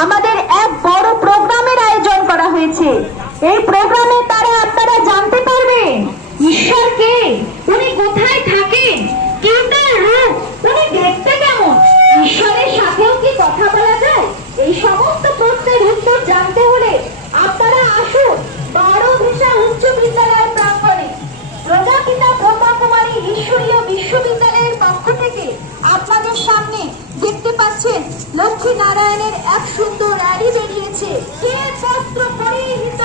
আমাদের পাচ্ছেন লক্ষ্মী নারায়ণের এক সুন্দর র্যালি বেরিয়েছে। কে বস্ত্র পরিহিত?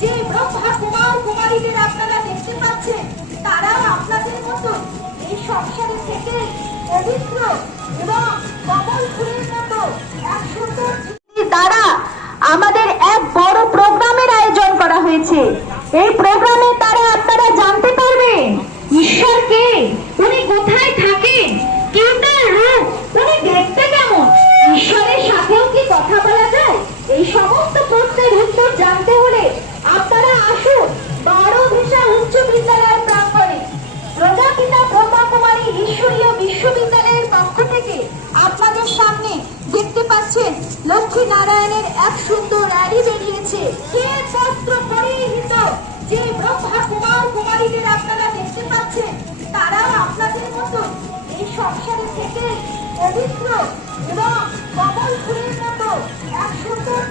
যে ব্রহ্মা কুমার কুমারীদের আপনারা দেখতে পাচ্ছেন, তারাও আপনাদের মতো এই সংসারে থেকে পবিত্র এবং কমল ফুলের মতো এক সুন্দর দ্বারা আমাদের এক বড় প্রোগ্রামের আয়োজন করা হয়েছে। এই প্রোগ্রামে লক্ষ্মী নারায়ণের এক সুন্দর র্যালি বেরিয়েছে। কে বস্ত্র পরিহিত? যে ব্রহ্মা কুমার কুমারীদের আপনারা দেখতে পাচ্ছেন, তারাও আপনাদের মতো এই সংসারে থেকে পবিত্র এবং কমল ফুলের মতো এক সুন্দর